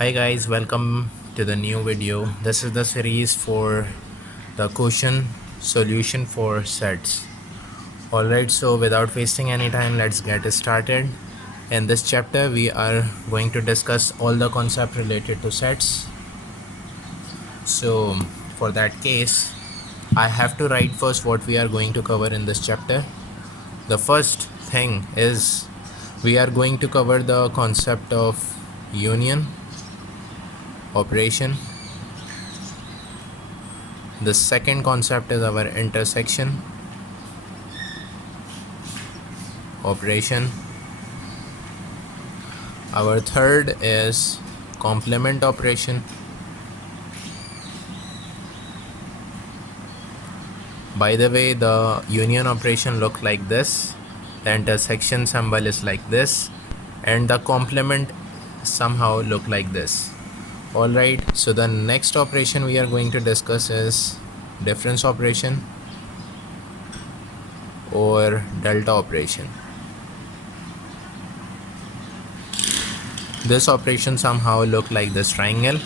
Hi guys, welcome to the new video. This is the series for the question solution for sets. Alright, so without wasting any time, let's get started. In this chapter, we are going to discuss all the concepts related to sets. So for that case, I have to write first what we are going to cover in this chapter. The first thing is we are going to cover the concept of union operation. The second concept is our intersection operation. Our third is complement operation. By the way, the union operation look like this, the intersection symbol is like this, and the complement somehow look like this. Alright, so the next operation we are going to discuss is difference operation or delta operation. This operation somehow look like this triangle.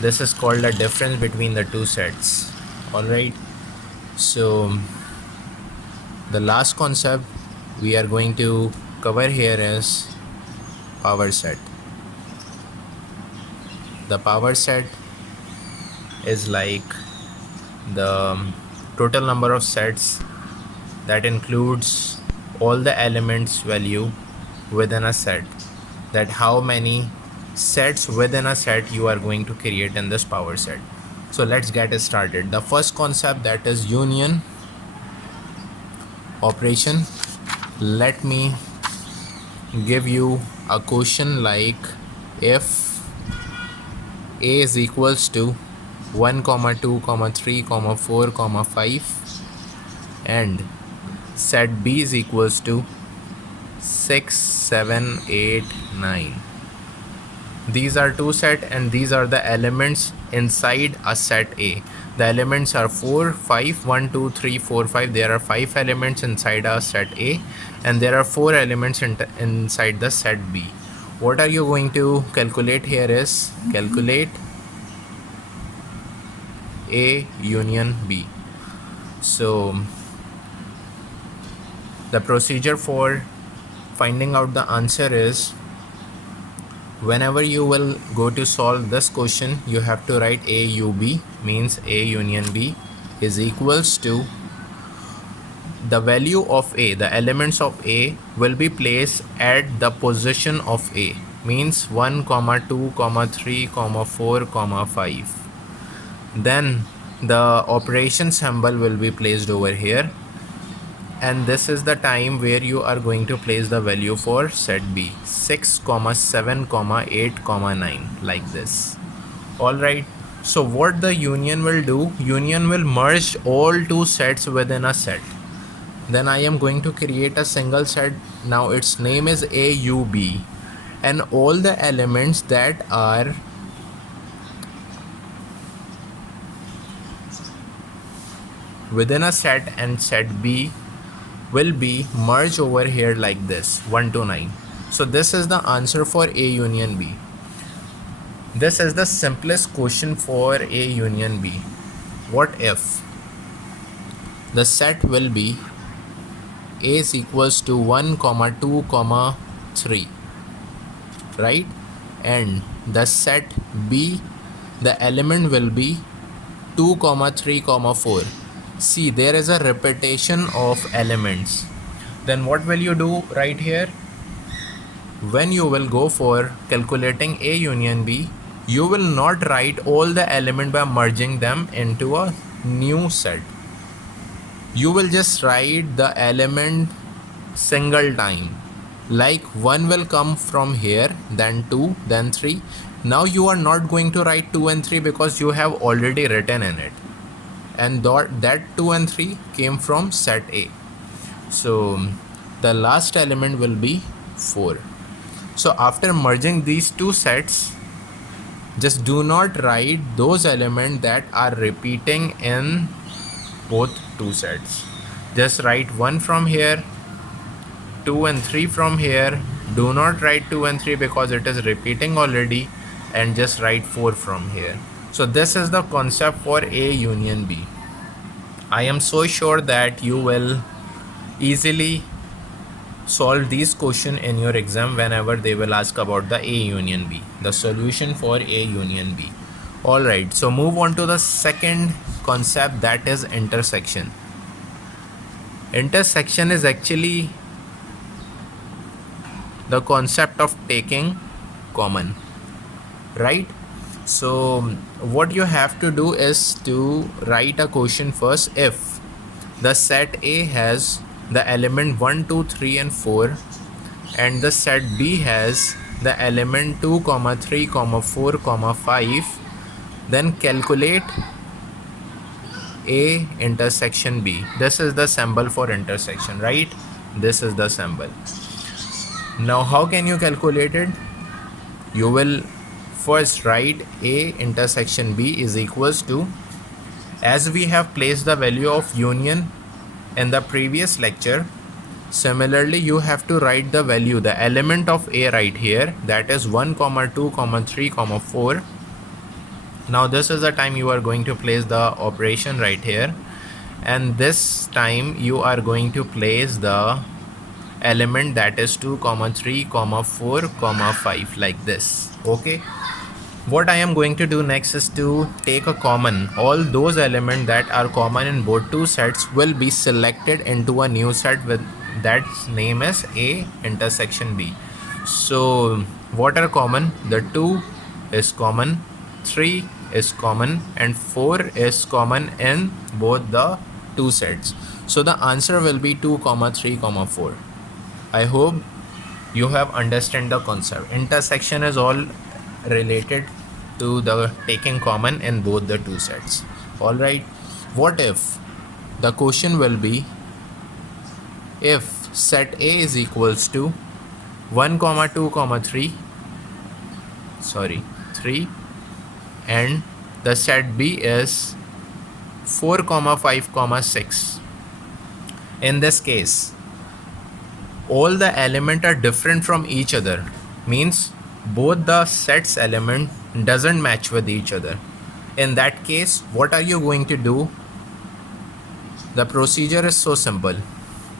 This is called the difference between the two sets. Alright, so the last concept we are going to cover here is power set. The power set is like the total number of sets that includes all the elements value within a set, that how many sets within a set you are going to create in this power set. So let's get started. The first concept, that is union operation. Let me give you a question like if a is equals to 1 comma 2 comma 3 comma 4 comma 5 and set b is equals to 6 7 8 9. These are two sets and these are the elements inside a set A. The elements are 4 5 1 2 3 4 5. There are 5 elements inside a set A and there are 4 elements inside the set B. What are you going to calculate here is calculate A union B. So the procedure for finding out the answer is, whenever you will go to solve this question, you have to write A U B, means A union B is equals to the value of A, the elements of A will be placed at the position of A, means 1 comma 2 comma 3 comma 4 comma 5. Then the operation symbol will be placed over here, and this is the time where you are going to place the value for set B, 6 comma 7 comma 8 comma 9, like this. Alright, so what the union will do, union will merge all two sets within a set. Then I am going to create a single set. Now its name is AUB, and all the elements that are within a set and set B will be merged over here like this, 1 to 9. So this is the answer for A union B. This is the simplest question for A union B. What if the set will be A is equals to 1 comma 2 comma 3, right? And the set B, the element will be 2 comma 3 comma 4. See, there is a repetition of elements. Then what will you do right here? When you will go for calculating A union B, you will not write all the element by merging them into a new set. You will just write the element single time. Like 1 will come from here, then 2, then 3. Now you are not going to write 2 and 3 because you have already written in it, and that 2 and 3 came from set A. So the last element will be 4. So after merging these two sets, just do not write those elements that are repeating in both two sets. Just write 1 from here, 2 and 3 from here. Do not write 2 and 3 because it is repeating already, and just write 4 from here. So this is the concept for A union B. I am so sure that you will easily solve these question in your exam whenever they will ask about the A union B, the solution for A union B. Alright, so move on to the second concept, that is intersection. Intersection is actually the concept of taking common, right? So what you have to do is to write a question first. If the set A has the element 1, 2, 3 and 4 and the set B has the element 2, 3, 4, 5, then calculate A intersection B. This is the symbol for intersection, right? This is the symbol. Now how can you calculate it? You will first write A intersection B is equals to, as we have placed the value of union in the previous lecture, similarly you have to write the value, the element of A right here, that is 1, 2, 3, 4. Now this is the time you are going to place the operation right here, and this time you are going to place the element that is 2, 3, 4, 5 like this. Okay, what I am going to do next is to take a common. All those elements that are common in both two sets will be selected into a new set with that name is A intersection B. So what are common? The 2 is common, 3 is common and 4 is common in both the two sets. So the answer will be 2, 3, 4. I hope you have understand the concept. Intersection is all related to the taking common in both the two sets. Alright, what if the question will be, if set A is equals to 1, 2, 3 and the set B is 4, 5, 6. In this case, all the elements are different from each other, means both the sets element doesn't match with each other. In that case, what are you going to do? The procedure is so simple.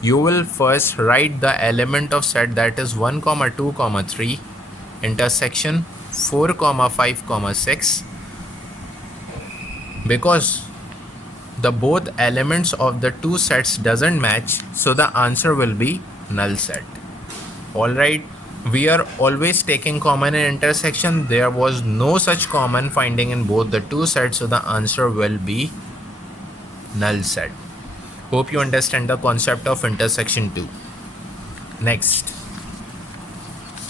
You will first write the element of set that is 1, 2, 3 intersection 4, 5, 6, because the both elements of the two sets doesn't match, so the answer will be null set. Alright, we are always taking common in intersection. There was no such common finding in both the two sets, so the answer will be null set. Hope you understand the concept of intersection too. Next,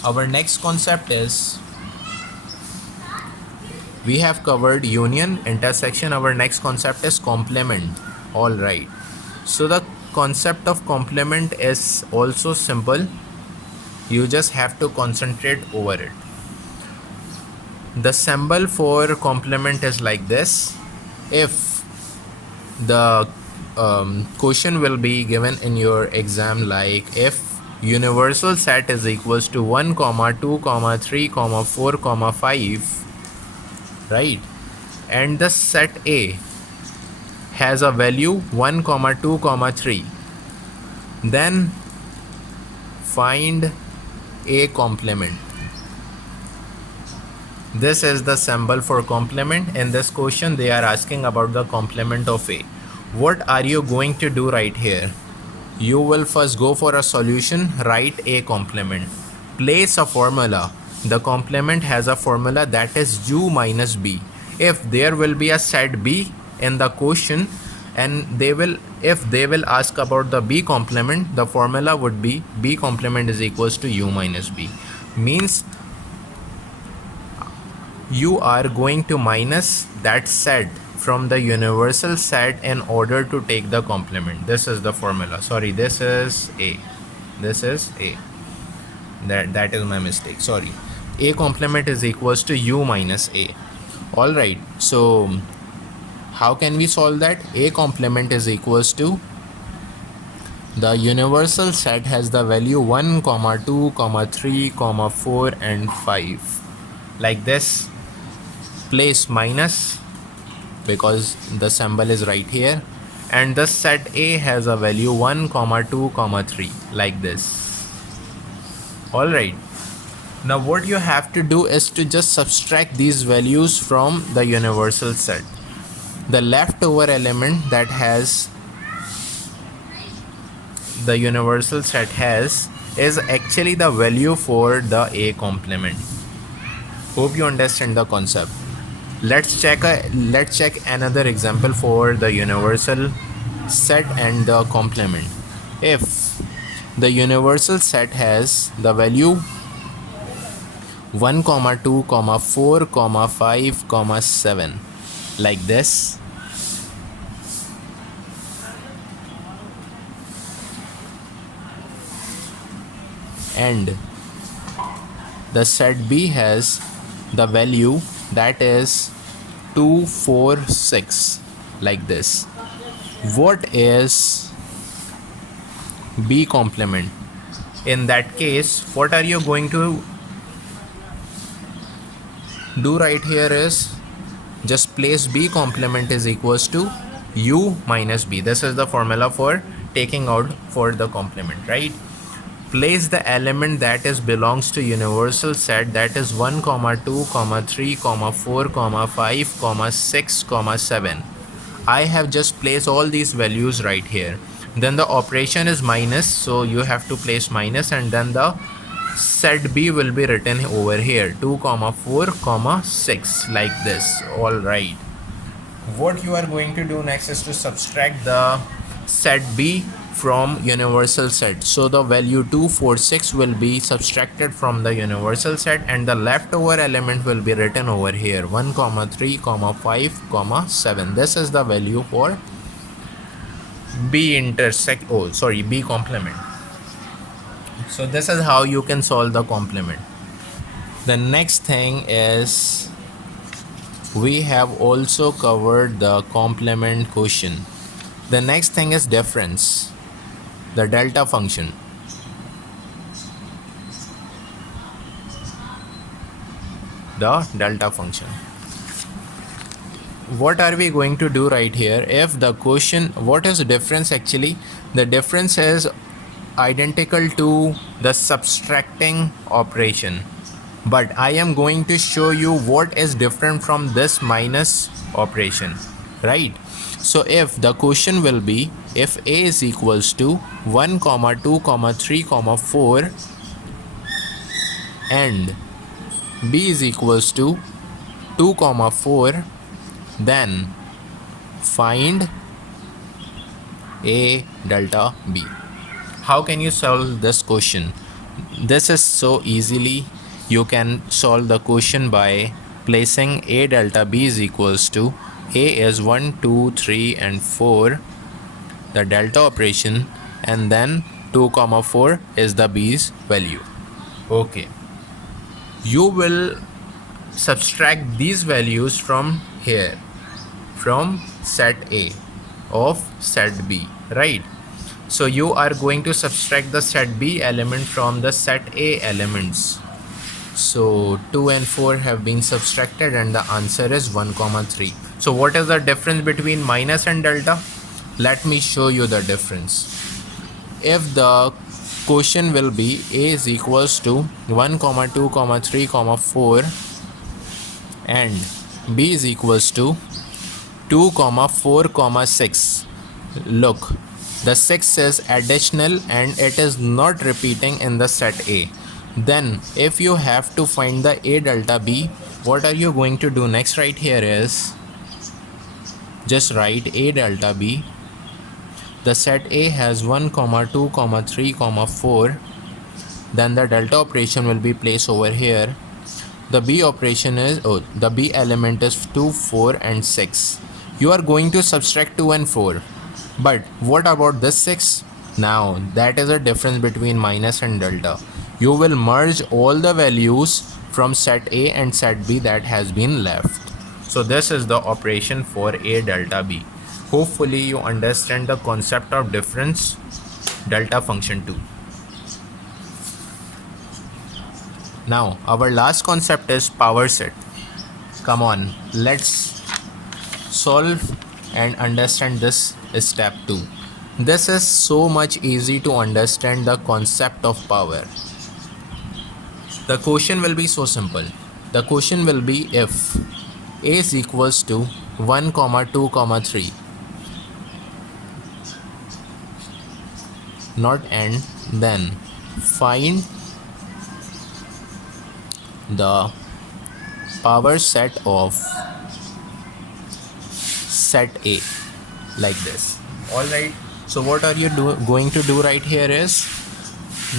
our next concept is, we have covered union, intersection. Our next concept is complement. Alright, so the concept of complement is also simple. You just have to concentrate over it. The symbol for complement is like this. If the question will be given in your exam like, if universal set is equals to 1, 2, 3, 4, 5, right, and the set A has a value 1, 2, 3, then find A complement. This is the symbol for complement. In this question they are asking about the complement of A. What are you going to do right here? You will first go for a solution, write A complement, place a formula. The complement has a formula that is U minus B. If there will be a set B in the question and if they will ask about the B complement, the formula would be B complement is equals to U minus B. Means you are going to minus that set from the universal set in order to take the complement. This is the formula. Sorry, this is A. This is A. That is my mistake. Sorry. A complement is equals to U minus A. Alright, so how can we solve that? A complement is equals to, the universal set has the value 1, 2, 3, 4 and 5 like this. place minus because the symbol is right here, and the set A has a value 1 comma 2 comma 3 like this. Alright, now what you have to do is to just subtract these values from the universal set. The leftover element that has the universal set has is actually the value for the A complement. Hope you understand the concept. Let's check another example for the universal set and the complement. If the universal set has the value 1 comma 2 comma 4 comma 5 comma 7 like this, and the set B has the value that is 2 4 6 like this, what is B complement? In that case, what are you going to do right here is just place B complement is equals to U minus B. This is the formula for taking out for the complement, right? Place the element that is belongs to universal set, that is 1 comma 2 comma 3 comma 4 comma 5 comma 6 comma 7. I have just placed all these values right here. Then the operation is minus, so you have to place minus, and then the set B will be written over here 2 comma 4 comma 6 like this. Alright, what you are going to do next is to subtract the set B from universal set. So the value 2 4 6 will be subtracted from the universal set, and the leftover element will be written over here 1 comma 3 comma 5 comma 7. This is the value for B complement. So this is how you can solve the complement. The next thing is we have also covered the complement quotient. The next thing is difference, the delta function. The delta function. What are we going to do right here? If the quotient, what is the difference actually? The difference is identical to the subtracting operation, but I am going to show you what is different from this minus operation, right? So if the quotient will be, if A is equals to 1 comma 2 comma 3 comma 4 and B is equals to 2 comma 4, then find A delta B. How can you solve this quotient? This is so easily you can solve the quotient by placing A delta B is equals to A is 1 2 3 and 4, the delta operation, and then 2 comma 4 is the B's value. Okay, you will subtract these values from here, from set A of set B, right? So you are going to subtract the set B element from the set A elements. So 2 and 4 have been subtracted and the answer is 1 comma 3. So what is the difference between minus and delta? Let me show you the difference. If the quotient will be A is equals to 1 comma 2 comma 3 comma 4 and B is equals to 2 comma 4 comma 6, look, the 6 is additional and it is not repeating in the set A. Then if you have to find the A delta B, what are you going to do next right here is just write A delta B. The set A has 1 comma 2 comma 3 comma 4, then the delta operation will be placed over here. The B operation is, the B element is 2 4 and 6. You are going to subtract 2 and 4. But what about this 6? Now that is a difference between minus and delta. You will merge all the values from set A and set B that has been left. So this is the operation for A delta B. Hopefully you understand the concept of difference, delta function too. Now our last concept is power set. Come on, let's solve and understand this step 2. This is so much easy to understand the concept of power. The question will be so simple. The question will be if a is equals to 1 comma 2 comma 3, not and, then find the power set of set A, like this. Alright, so what are you going to do right here is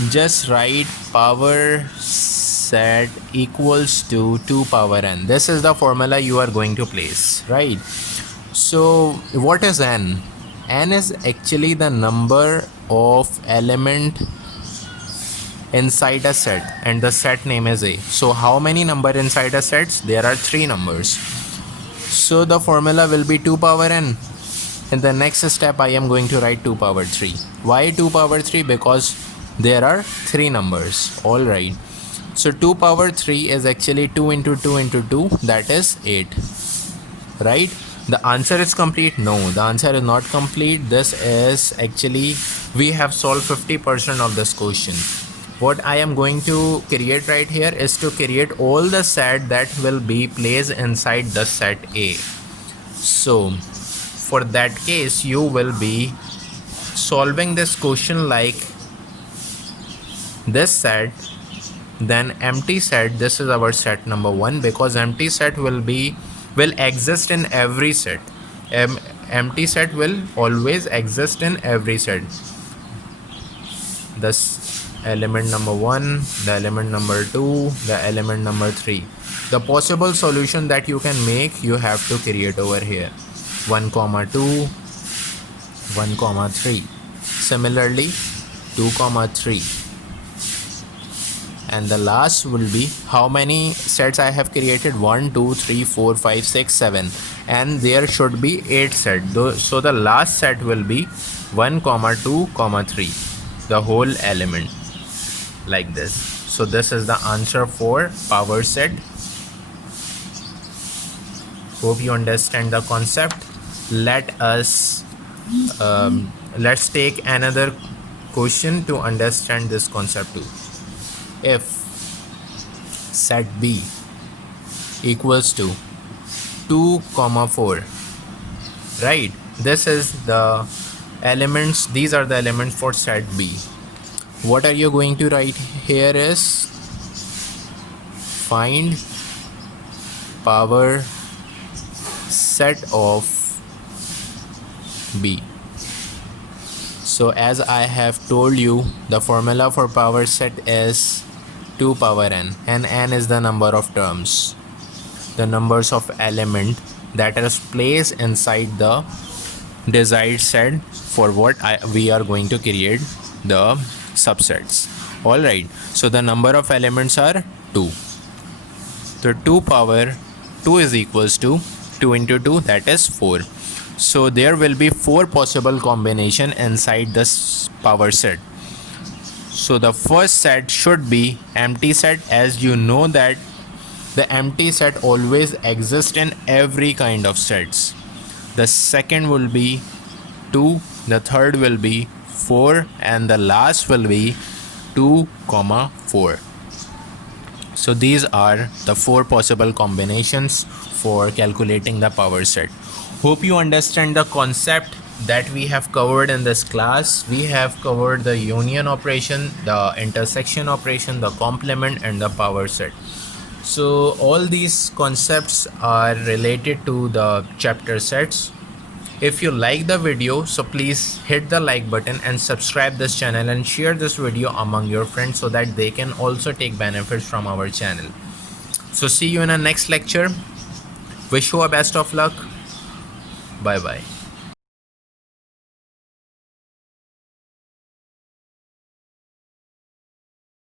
just write power set equals to 2 power n. This is the formula you are going to place, right? So what is n? N is actually the number of element inside a set, and the set name is A. So how many number inside a set? There are 3 numbers. So the formula will be 2 power n. In the next step I am going to write 2 power 3. Why 2 power 3? Because there are 3 numbers. Alright, so 2 power 3 is actually 2 into 2 into 2, that is 8, right? The answer is complete? No, the answer is not complete. This is actually, we have solved 50% of this question. What I am going to create right here is to create all the set that will be placed inside the set A. So for that case you will be solving this question like this set, then empty set. This is our set number 1, because empty set will exist in every set. Empty set will always exist in every set. This element number 1, the element number 2, the element number 3. The possible solution that you can make, you have to create over here 1 comma 2, 1 comma 3, similarly 2 comma 3, and the last will be how many sets I have created? 1 2 3 4 5 6 7, and there should be 8 sets. So the last set will be 1 comma 2 comma 3, the whole element, like this. So this is the answer for power set. Hope you understand the concept. Let's take another question to understand this concept too. If set B equals to 2 comma 4, right? This is the elements, these are the elements for set B. What are you going to write here is find power set of B. So as I have told you, the formula for power set is 2 power n, and n is the number of terms, the numbers of element that is placed inside the desired set for what we are going to create the subsets. Alright, so the number of elements are 2. So 2 power 2 is equals to 2 into 2, that is 4. So there will be 4 possible combination inside this power set. So the first set should be empty set, as you know that the empty set always exists in every kind of sets. The second will be 2, the third will be 4, and the last will be 2 comma 4. So these are the 4 possible combinations for calculating the power set. Hope you understand the concept that we have covered in this class. We have covered the union operation, the intersection operation, the complement, and the power set. So all these concepts are related to the chapter sets. If you like the video, so please hit the like button and subscribe this channel and share this video among your friends so that they can also take benefits from our channel. So see you in the next lecture. Wish you a best of luck. Bye bye.